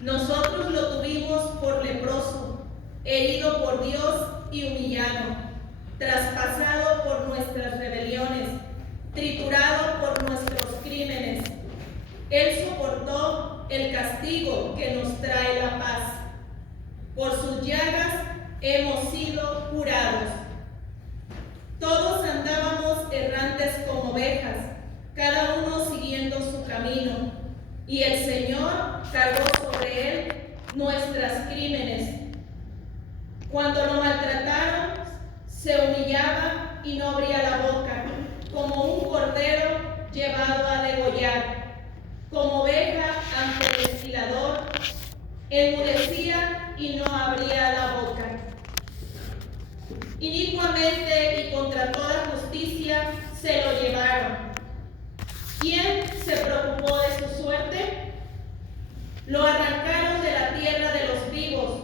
Nosotros lo tuvimos por leproso, herido por Dios y humillado, traspasado por nuestras rebeliones, triturado por nuestros crímenes. Él soportó el castigo que nos trae la paz. Por sus llagas hemos sido curados. Todos andábamos errantes como ovejas, cada uno siguiendo su camino, y el Señor cargó sobre él nuestras crímenes. Cuando lo maltrataron, se humillaba y no abría la boca, como un cordero llevado a degollar, como oveja ante el destilador, enmudecía y no abría la boca. Inicuamente y contra toda justicia se lo llevaron. ¿Quién se preocupó de su suerte? Lo arrancaron de la tierra de los vivos,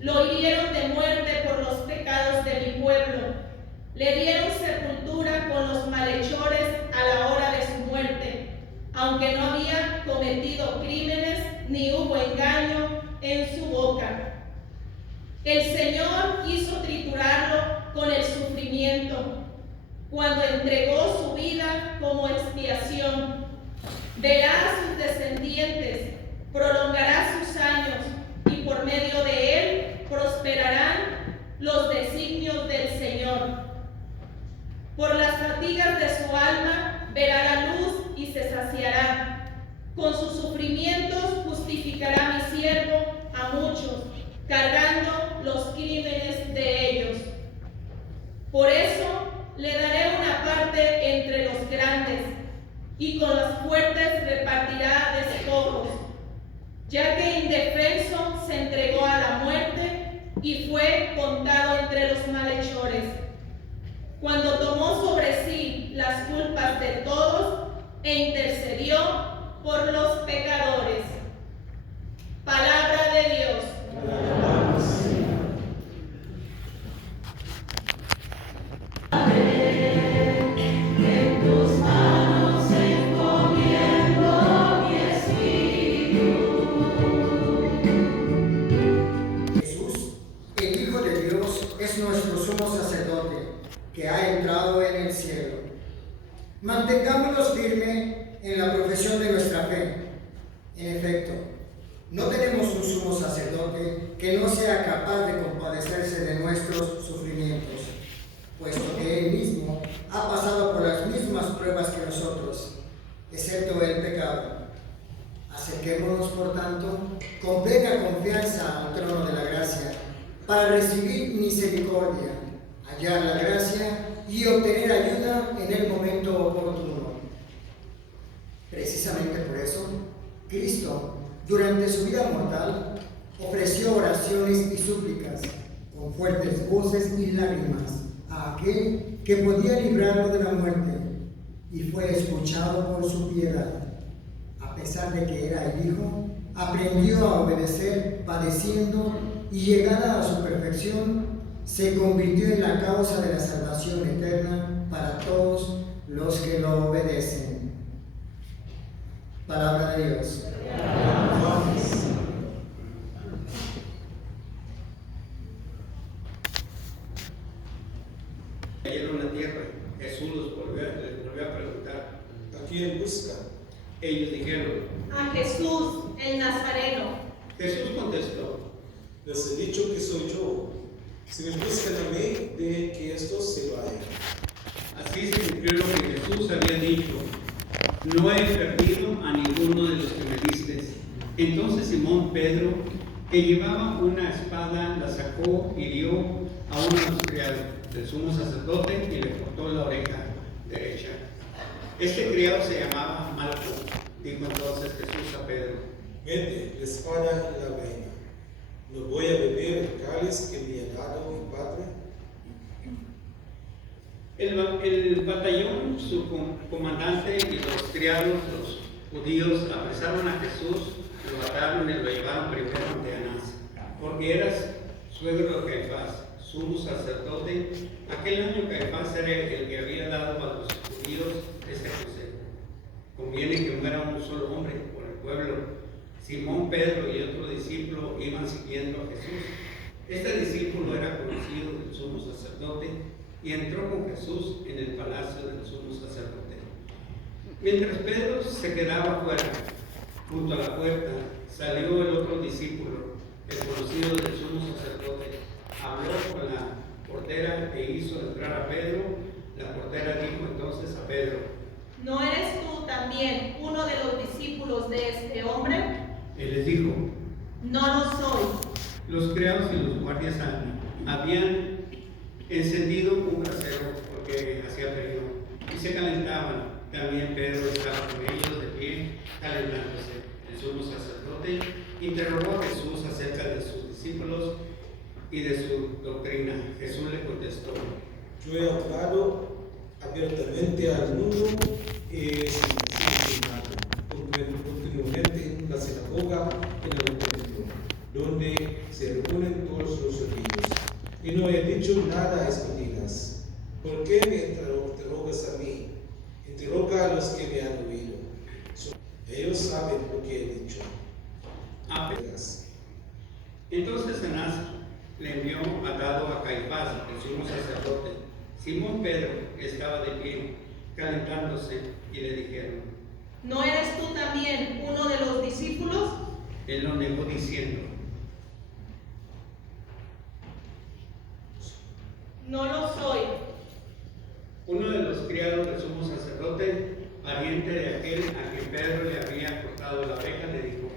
lo hirieron de muerte por los pecados de mi pueblo, le dieron sepultura con los malhechores a la hora de su muerte, aunque no había cometido crímenes ni hubo engaño en su boca. El Señor quiso triturarlo con el sufrimiento, cuando entregó su vida como expiación. Verá a sus descendientes, prolongará sus años, y por medio de él prosperarán los designios del Señor. Por las fatigas de su alma verá la luz y se saciará. Con sus sufrimientos justificará mi siervo a muchos, cargando los crímenes de ellos. Por eso le daré una parte entre los grandes, y con los fuertes repartirá despojos, ya que indefenso se entregó a la muerte y fue contado entre los malhechores. Cuando tomó sobre sí las culpas de todos e intercedió por los pecadores. Palabra de Dios. Que ha entrado en el cielo. Mantengámonos firmes en la profesión de nuestra fe. En efecto, no tenemos un sumo sacerdote que no sea capaz de compadecerse de nuestros sufrimientos, puesto que él mismo ha pasado por las mismas pruebas que nosotros, excepto el pecado. Acerquémonos, por tanto, con plena confianza al trono de la gracia, para recibir misericordia, hallar la gracia y obtener ayuda en el momento oportuno. Precisamente por eso, Cristo, durante su vida mortal, ofreció oraciones y súplicas con fuertes voces y lágrimas a aquel que podía librarlo de la muerte, y fue escuchado por su piedad. A pesar de que era el Hijo, aprendió a obedecer padeciendo, y llegada a su perfección, se convirtió en la causa de la salvación eterna para todos los que lo obedecen. Palabra de Dios. Cayeron en la tierra. Jesús les volvió a preguntar: ¿a quién buscan? Ellos dijeron: A Jesús, el Nazareno. Jesús contestó: les he dicho que soy yo. Si me buscan a mí, dejen que estos se vayan. Así se cumplió lo que Jesús había dicho: no he perdido a ninguno de los que me diste. Entonces Simón Pedro, que llevaba una espada, la sacó y dio a uno de los criados del sumo sacerdote y le cortó la oreja derecha. Este criado se llamaba Malco. Dijo entonces Jesús a Pedro: Vete, la espada y la vaina. ¿No voy a beber el cáliz que me ha dado mi Padre? El batallón, su comandante y los criados, los judíos, apresaron a Jesús, lo ataron y lo llevaron primero ante Anás, porque eras suegro de Caifás, sumo sacerdote. Aquel año Caifás era el que había dado a los judíos este consejo: conviene que muera un solo hombre por el pueblo, Simón Pedro y otro discípulo iban siguiendo a Jesús. Este discípulo era conocido del sumo sacerdote y entró con Jesús en el palacio del sumo sacerdote. Mientras Pedro se quedaba fuera, junto a la puerta, salió el otro discípulo, el conocido del sumo sacerdote. Habló con la portera e hizo entrar a Pedro. La portera dijo entonces a Pedro: ¿No eres tú también uno de los discípulos de este hombre? Él les dijo: No lo soy. Los criados y los guardias habían encendido un brasero porque hacía frío y se calentaban. También Pedro estaba con ellos de pie, calentándose. El sumo sacerdote interrogó a Jesús acerca de sus discípulos y de su doctrina. Jesús le contestó: Yo he hablado abiertamente al mundo y sin disciplinado, continuamente en la sinagoga y en el templo, donde se reúnen todos los judíos. Y no he dicho nada a escondidas. ¿Por qué me interrogas a mí? Interroga a los que me han oído. Ellos saben lo que he dicho. Entonces Anás le envió atado a Caifás, el sumo sacerdote. Simón Pedro estaba de pie, calentándose, y le dijeron: ¿No eres tú también uno de los discípulos? Él lo negó diciendo: No lo soy. Uno de los criados del sumo sacerdote, pariente de aquel a quien Pedro le había cortado la oreja, le dijo: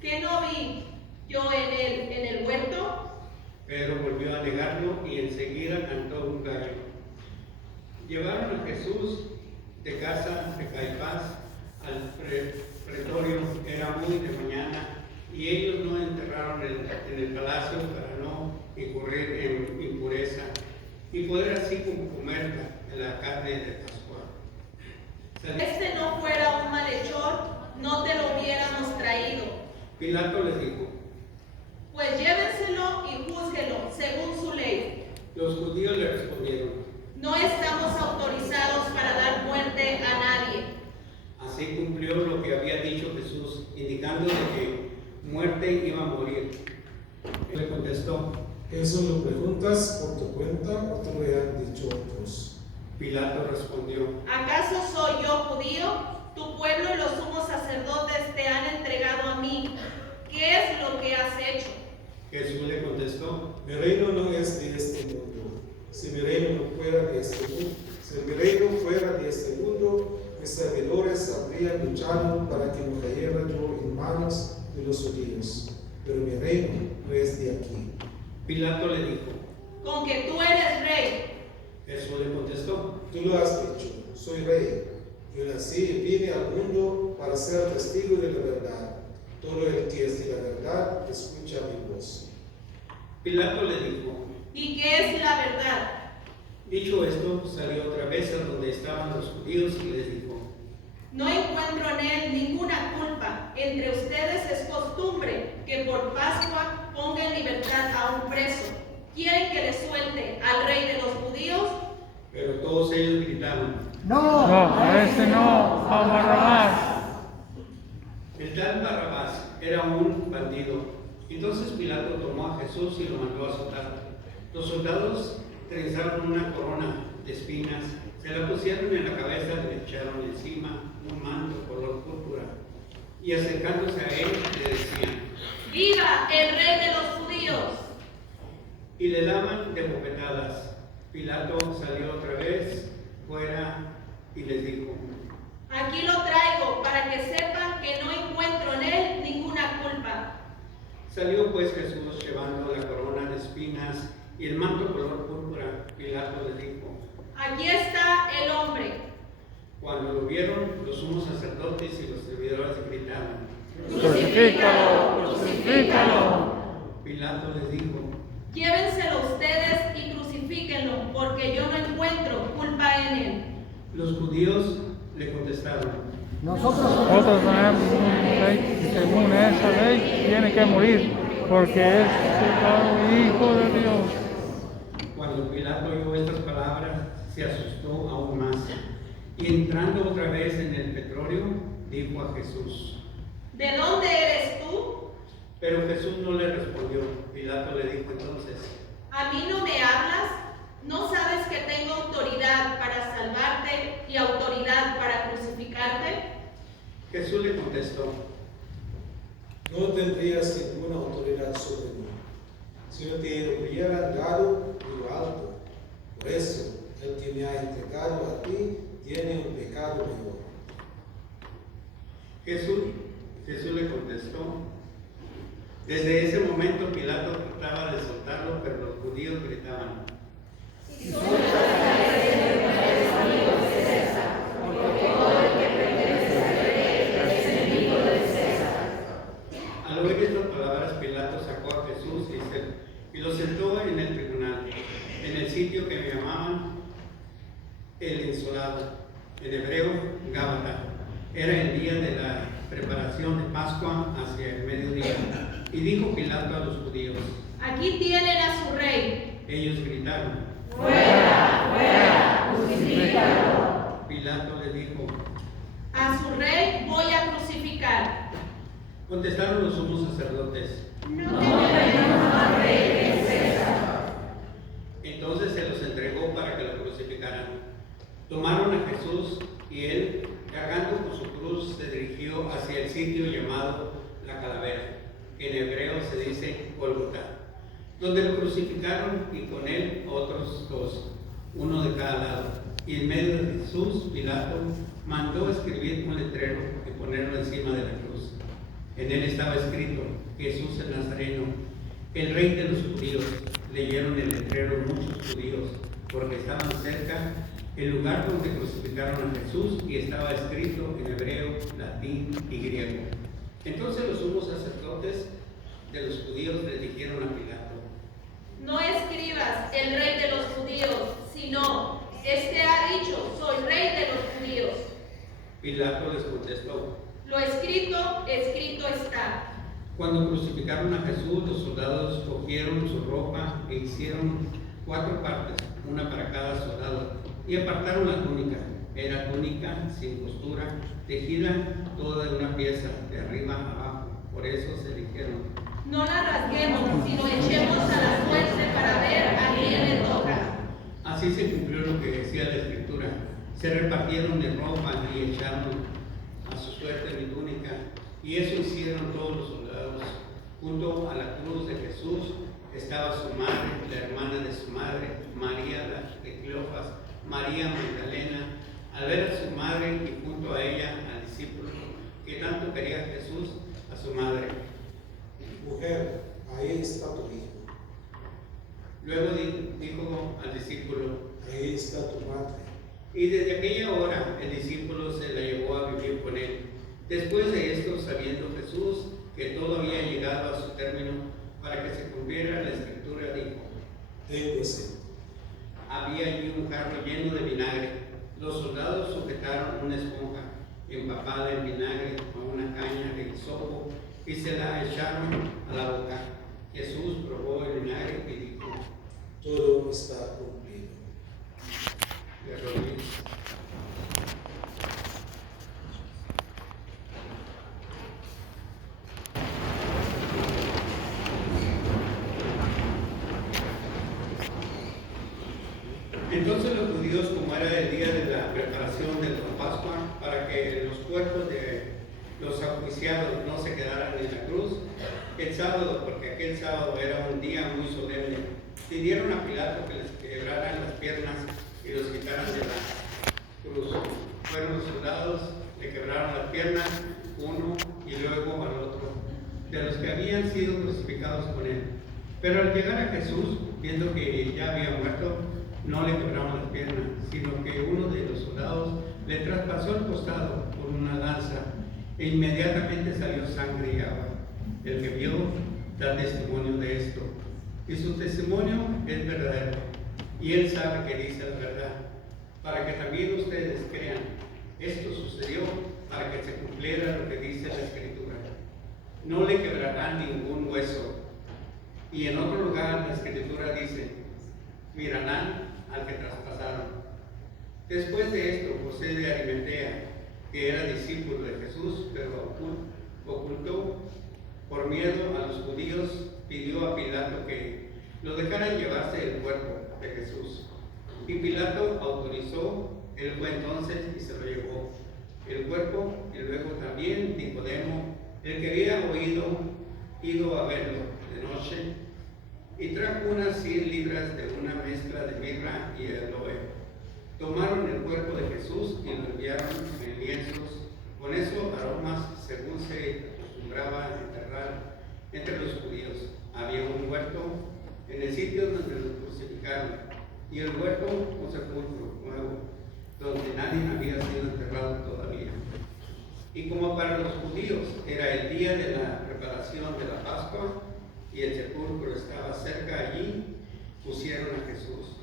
¿Qué no vi yo en el huerto? Pedro volvió a negarlo y enseguida cantó un gallo. Llevaron a Jesús de casa de Caifás al pretorio. Era muy de mañana y ellos no enterraron en el palacio para no incurrir en impureza y poder así comer la carne de Pascua. Este no fuera un malhechor, no te lo hubiéramos traído. Pilato les dijo: Pues llévenselo y júzguelo según su ley. Los judíos le respondieron: No estamos autorizados para dar muerte a nadie. Así cumplió lo que había dicho Jesús, indicando de que muerte iba a morir. Él le contestó: ¿Eso lo preguntas por tu cuenta o te lo han dicho otros? Pilato respondió: ¿Acaso soy yo judío? Tu pueblo y los sumos sacerdotes te han entregado a mí. ¿Qué es lo que has hecho? Jesús le contestó: Mi reino no es de este mundo. Si mi reino fuera de este mundo, mis servidores habrían luchado para que no cayera yo en manos de los judíos. Pero mi reino no es de aquí. Pilato le dijo: Con que tú eres rey. Jesús le contestó: Tú lo has dicho, soy rey. Yo nací y vine al mundo para ser testigo de la verdad. Todo el que es de la verdad escucha mi voz. Pilato le dijo: ¿Y qué es la verdad? Dicho esto, salió otra vez a donde estaban los judíos y les dijo: No encuentro en él ninguna culpa. Entre ustedes es costumbre que por Pascua ponga en libertad a un preso. ¿Quieren que le suelte al rey de los judíos? Pero todos ellos gritaban: No, a ese no, a Barrabás. El tal Barrabás era un bandido. Entonces Pilato tomó a Jesús y lo mandó a azotar. Los soldados trenzaron una corona de espinas, se la pusieron en la cabeza, le echaron encima un manto color púrpura y acercándose a él le decían: ¡Viva el rey de los judíos! Y le daban de bofetadas. Pilato salió otra vez fuera y les dijo: Aquí lo traigo para que sepan que no encuentro en él ninguna culpa. Salió pues Jesús llevando la corona de espinas y el manto color púrpura. Pilato les dijo: Aquí está el hombre. Cuando lo vieron, los sumos sacerdotes y los servidores gritaban: Crucifícalo, crucifícalo. Pilato les dijo: Llévenselo ustedes y crucifíquenlo, porque yo no encuentro culpa en él. Los judíos le contestaron: Nosotros tenemos un rey y según esa ley tiene que morir, porque es el Hijo de Dios. Cuando Pilato oyó estas palabras, se asustó aún más. Y entrando otra vez en el pretorio, dijo a Jesús: ¿de dónde eres tú? Pero Jesús no le respondió. Pilato le dijo entonces: ¿A mí no me hablas? ¿No sabes que tengo autoridad para salvarte y autoridad para crucificarte? Jesús le contestó: No tendrías ninguna autoridad sobre mí si no te hubiera dado de lo alto. Por eso, el que me ha entregado a ti tiene un pecado mayor. Jesús le contestó. Desde ese momento Pilato trataba de soltarlo, pero los judíos gritaban: Al oír estas palabras, Pilato sacó a Jesús y lo sentó en el tribunal, en el sitio que llamaban el Ensolado, en hebreo Gábata. Era el día de la preparación de Pascua, hacia el mediodía. Y dijo Pilato a los judíos: Aquí tienen a su rey. Ellos gritaron: ¡Fuera, fuera, crucifícalo! Pilato le dijo: A su rey voy a crucificar. Contestaron los sumos sacerdotes: No tenemos más rey que César. Entonces se los entregó para que lo crucificaran. Tomaron a Jesús y él, cargando con su cruz, se dirigió hacia el sitio llamado La Calavera. En hebreo se dice Gólgota, donde lo crucificaron, y con él otros dos, uno de cada lado. Y en medio de Jesús, Pilato mandó escribir un letrero y ponerlo encima de la cruz. En él estaba escrito: Jesús el Nazareno, el Rey de los judíos. Leyeron el letrero muchos judíos, porque estaban cerca el lugar donde crucificaron a Jesús, y estaba escrito en hebreo, latín y griego. Entonces los sumos sacerdotes de los judíos le dijeron a Pilato: No escribas el rey de los judíos, sino este ha dicho: soy rey de los judíos. Pilato les contestó: Lo escrito, escrito está. Cuando crucificaron a Jesús, los soldados cogieron su ropa e hicieron 4 partes, una para cada soldado, y apartaron la túnica. Era túnica sin costura, tejida toda de una pieza, de arriba a abajo. Por eso se dijeron: No la rasguemos, sino echemos a la suerte para ver a quién le toca. Así se cumplió lo que decía la Escritura. Se repartieron de ropa y echaron a su suerte mi túnica. Y eso hicieron todos los soldados. Junto a la cruz de Jesús estaba su madre, la hermana de su madre, María la de Cleofas, María Magdalena. Al ver a su madre y junto a ella al discípulo que tanto quería a Jesús, a su madre. Mujer, ahí está tu hijo. Luego dijo al discípulo: Ahí está tu madre. Y desde aquella hora el discípulo se la llevó a vivir con él. Después de esto, sabiendo Jesús que todo había llegado a su término, para que se cumpliera la Escritura, dijo: Tengo sed. Había allí un jarro lleno de vinagre. Los soldados sujetaron una esponja empapada en vinagre a una caña de hisopo y se la echaron a la boca. Jesús probó el vinagre y dijo: Todo está cumplido. De rodillas. Entonces los judíos, como era el día de la preparación de la Pascua, para que los cuerpos de los ajusticiados no se quedaran en la cruz, el sábado, porque aquel sábado era un día muy solemne, pidieron a Pilato que les quebraran las piernas y los quitaran de la cruz. Fueron los soldados, le quebraron las piernas, uno y luego al otro, de los que habían sido crucificados con él. Pero al llegar a Jesús, viendo que ya había muerto, no le quebraron las piernas, sino que uno de los soldados le traspasó el costado con una lanza, e inmediatamente salió sangre y agua. El que vio da testimonio de esto, y su testimonio es verdadero, y él sabe que dice la verdad, para que también ustedes crean. Esto sucedió para que se cumpliera lo que dice la Escritura: no le quebrarán ningún hueso. Y en otro lugar la Escritura dice: mirarán al que traspasaron. Después de esto, José de Arimatea, que era discípulo de Jesús, pero ocultó por miedo a los judíos, pidió a Pilato que lo dejaran llevarse el cuerpo de Jesús. Y Pilato autorizó, él fue entonces y se lo llevó el cuerpo, y luego también Nicodemo, el que había ido a verlo de noche, y trajo unas 100 libras de una mezcla de mirra y aloe. Tomaron el cuerpo de Jesús y lo enviaron en lienzos, con esos aromas según se acostumbraba a enterrar entre los judíos. Había un huerto en el sitio donde lo crucificaron, y el huerto un sepulcro nuevo, donde nadie había sido enterrado todavía. Y como para los judíos era el día de la preparación de la Pascua, y el sepulcro estaba cerca allí, pusieron a Jesús.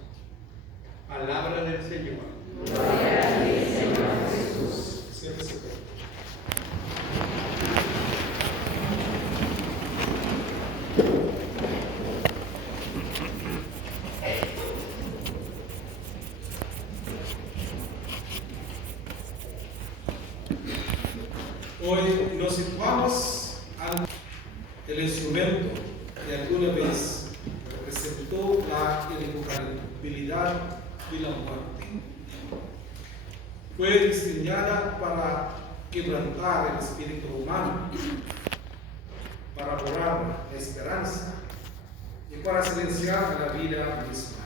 Palabra del Señor. Gloria a ti, Señor Jesús. Siéntese. Hoy nos situamos ante el instrumento que alguna vez representó la irrevocabilidad de la muerte. Fue diseñada para quebrantar el espíritu humano, para borrar la esperanza y para silenciar la vida misma.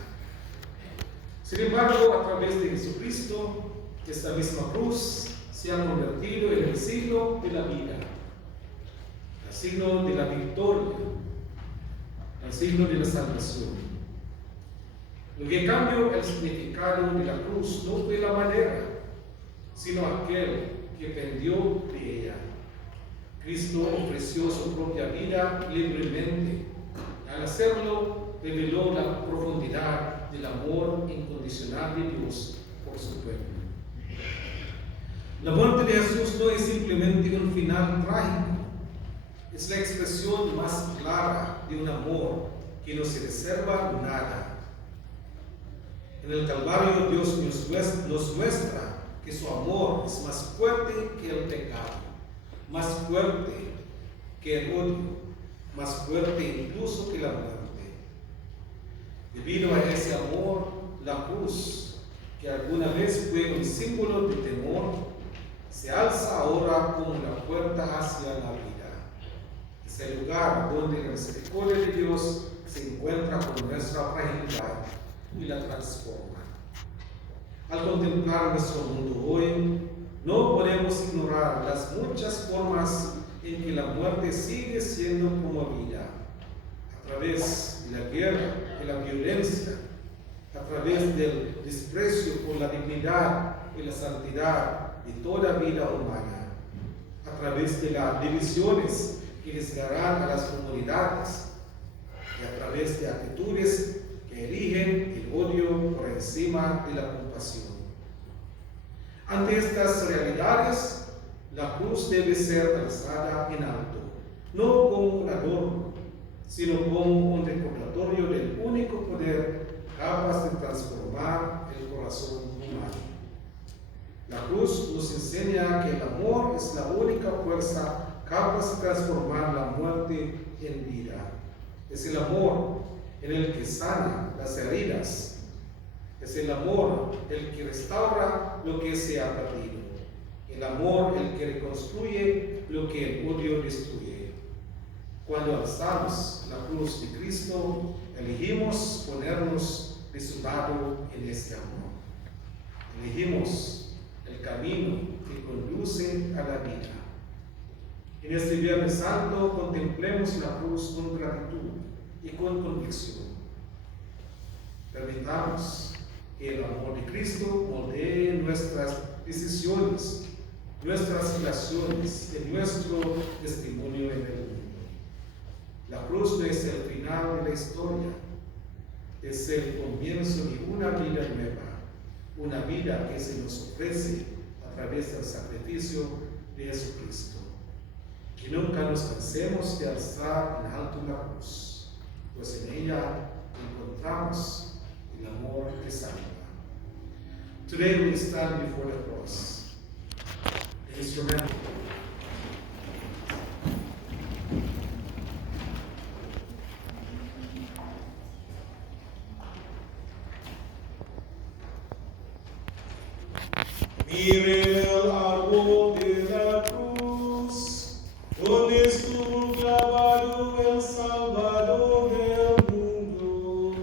Sin embargo, a través de Jesucristo, esta misma cruz se ha convertido en el signo de la vida, el signo de la victoria, el signo de la salvación. Lo que cambió el significado de la cruz no fue la madera, sino aquel que pendió de ella. Cristo ofreció su propia vida libremente. Al hacerlo, reveló la profundidad del amor incondicional de Dios por su pueblo. La muerte de Jesús no es simplemente un final trágico, es la expresión más clara de un amor que no se reserva nada. En el Calvario, Dios nos muestra que su amor es más fuerte que el pecado, más fuerte que el odio, más fuerte incluso que la muerte. Debido a ese amor, la cruz, que alguna vez fue un símbolo de temor, se alza ahora como una puerta hacia la vida. Es el lugar donde la misericordia de Dios se encuentra con nuestra fragilidad y la transforma. Al contemplar nuestro mundo hoy, no podemos ignorar las muchas formas en que la muerte sigue siendo promovida, a través de la guerra, de la violencia, a través del desprecio por la dignidad y la santidad de toda vida humana, a través de las divisiones que desgarran a las comunidades y a través de actitudes que eligen el odio por encima de la compasión. Ante estas realidades, la cruz debe ser alzada en alto, no como un adorno, sino como un recordatorio del único poder capaz de transformar el corazón humano. La cruz nos enseña que el amor es la única fuerza capaz de transformar la muerte en vida. Es el amor en el que sana las heridas. Es el amor el que restaura lo que se ha perdido. El amor el que reconstruye lo que el odio destruye. Cuando alzamos la cruz de Cristo, elegimos ponernos de su lado en este amor. Elegimos el camino que conduce a la vida. En este Viernes Santo contemplemos la cruz con gratitud y con convicción. Permitamos que el amor de Cristo moldee nuestras decisiones, nuestras relaciones y nuestro testimonio en el mundo. La cruz no es el final de la historia, es el comienzo de una vida nueva. Una vida que se nos ofrece a través del sacrificio de Jesucristo. Que nunca nos cansemos de alzar en alto la cruz, pues en ella encontramos el amor que salva. Today we stand before the cross, the instrument Miren el árbol de la cruz, donde estuvo clavado el Salvador del mundo.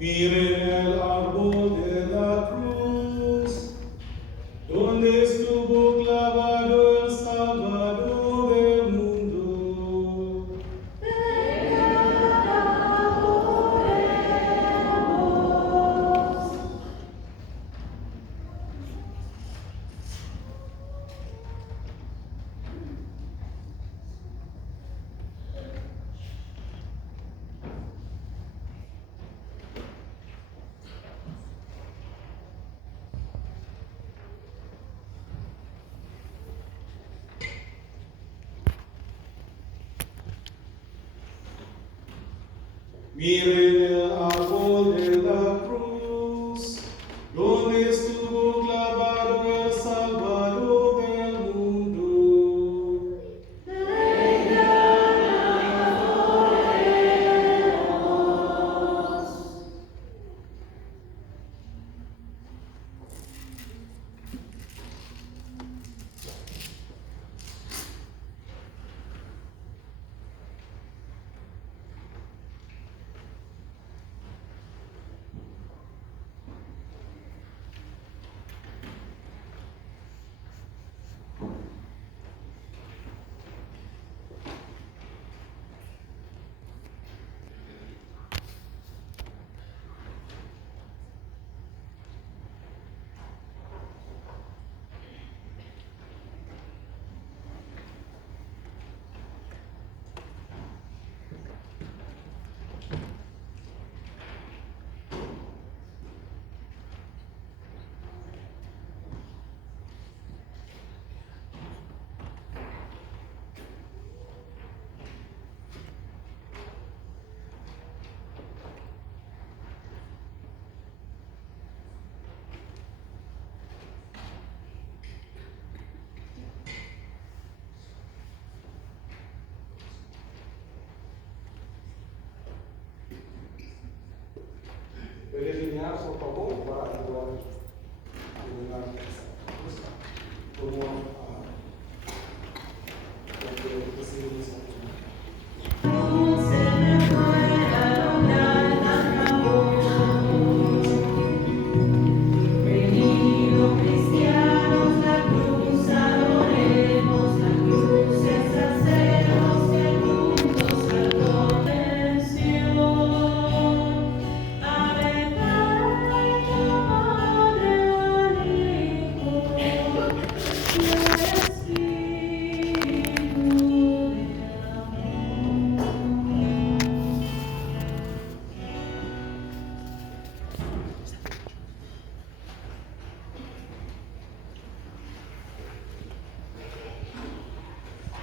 Miren el árbol de la cruz, donde estuvo clavado el Salvador del mundo. Miren el árbol de la cruz, donde estuvo clavado el Salvador del mundo. ¿Puede alinear, por favor, para ayudar a iluminar como lo que recibimos aquí?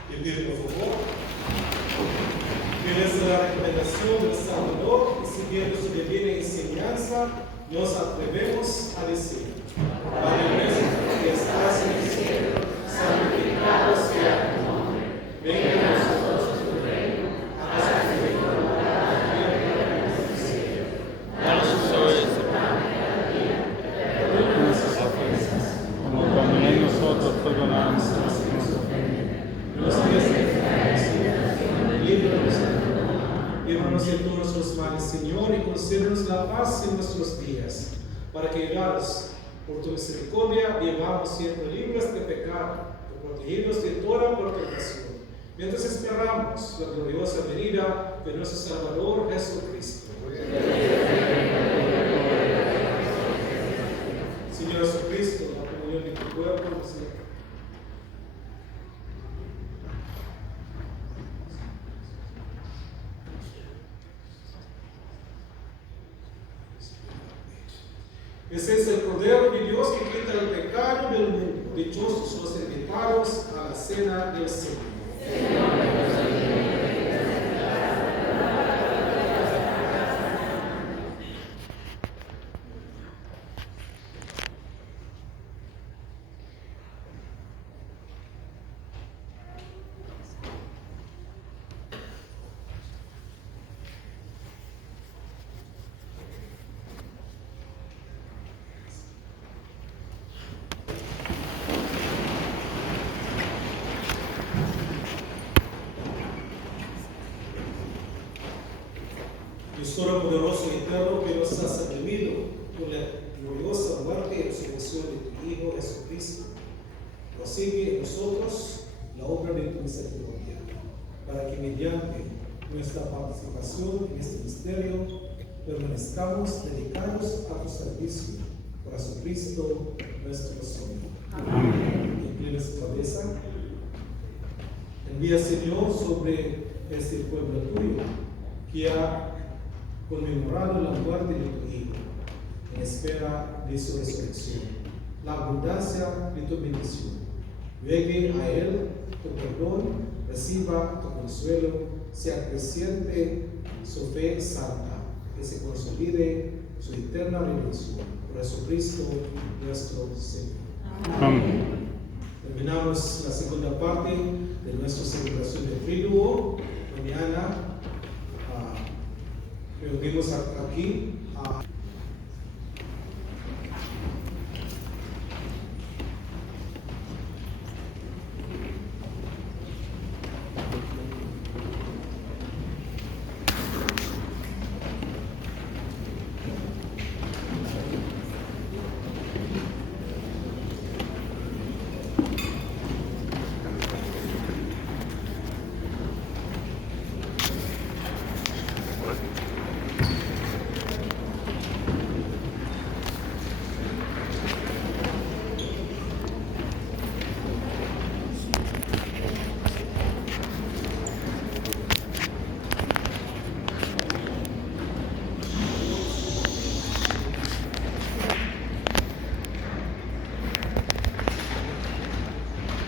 Y pido por favor, que la recomendación del Salvador y siguiendo su divina enseñanza, nos atrevemos a decir: Padre nuestro que estás en el cielo, santificado sea tu nombre. Venga a nosotros tu reino, hágase tu voluntad en la tierra como en el cielo. Danos hoy nuestro pan de cada día, perdona nuestras ofensas, como también nosotros perdonamos a los que nos ofenden. No nos dejes caer en tentación, líbranos del mal. Líbranos de todos nuestros males, Señor, y concédenos la paz en nuestros días, para que, ayudados por tu misericordia, vivamos siempre libres de pecado y protegidos de toda perturbación, mientras esperamos la gloriosa venida de nuestro Salvador Jesucristo. Señor Jesucristo, la comunión de tu cuerpo, Señor. Ese es el Cordero de Dios que quita el pecado del mundo. Dichosos los invitados a la cena del Señor. Dios Todopoderoso y eterno, que nos has redimido por la gloriosa muerte y resurrección de tu Hijo Jesucristo, prosigue en nosotros la obra de tu misericordia, para que mediante nuestra participación en este misterio permanezcamos dedicados a tu servicio, por Jesucristo nuestro Señor. Amén. Inclina su cabeza. Envía, Señor, sobre este pueblo tuyo que ha conmemorado la muerte de tu Hijo, en espera de su resurrección, la abundancia de tu bendición. Llegue a él tu perdón, reciba tu consuelo, sea creciente su fe santa, que se consolide su eterna redención. Por Jesucristo nuestro Señor. Amén. Terminamos la segunda parte de nuestra celebración de Triduo. Mañana reunimos aquí a